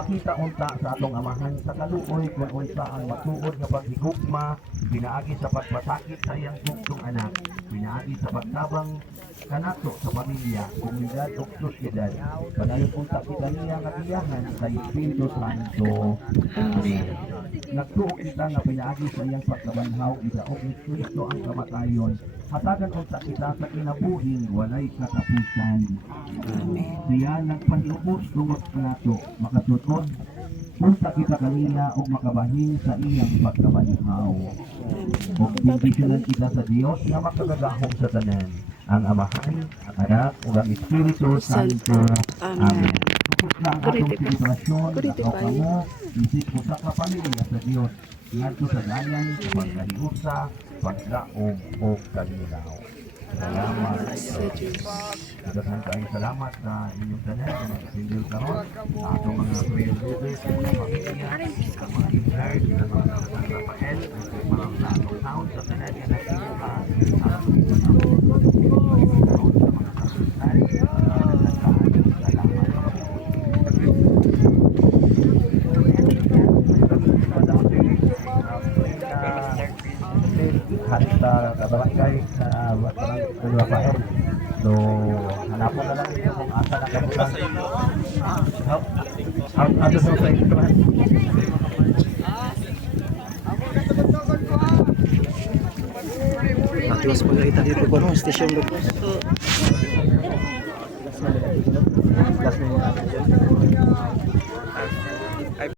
ipakita unta sa atong amahan sa kaluoy kung unsa ang matuod nga paghigugma pinaagi sa pagpasakit sa iyang tugtong anak, pinaagi sa pagtabang kanato sa pamilya, komunidad o sosyedad. Panayon unta kita niya nga iyahan sa Espiritu Santo. Amen. Nagtuo kita nga pinaagi sa iyang pagkabanhaw idaog ni Kristo ang kamatayon. Hatagan unta kita sa kinabuhing walay katapusan. Siya nagpaniubos tungod nato makatutod unta kita kanina o makabahin sa iyang pagkabanhaw. O bibigyan kita sa Dios nga makagagahom sa tanan, ang Amahan, ang Anak, ug ang Espiritu Santo. Amen. Tapos na ang atong selebrasyon sa kamo, isip ko sa kapamilya sa Dios, ngadto sa dalan, pagkahiusa, pagdaog o kalinaw. Salamat sa Diyos. Daghang kaayong salamat sa inyong tanan, sa mga single karon, sa atong mga prayer leaders, sa mga pamilya, sa mga in-charge, sa mga San Rafael, sa mga atong sound, sa tanan nga nagsimuha, sa mga sa barangay sa Rafael. So, hanapon na lang ito kung asa na kabutan. Ano sa ito ba? Atlas pagkakita dito ko no, station ko. Last na yung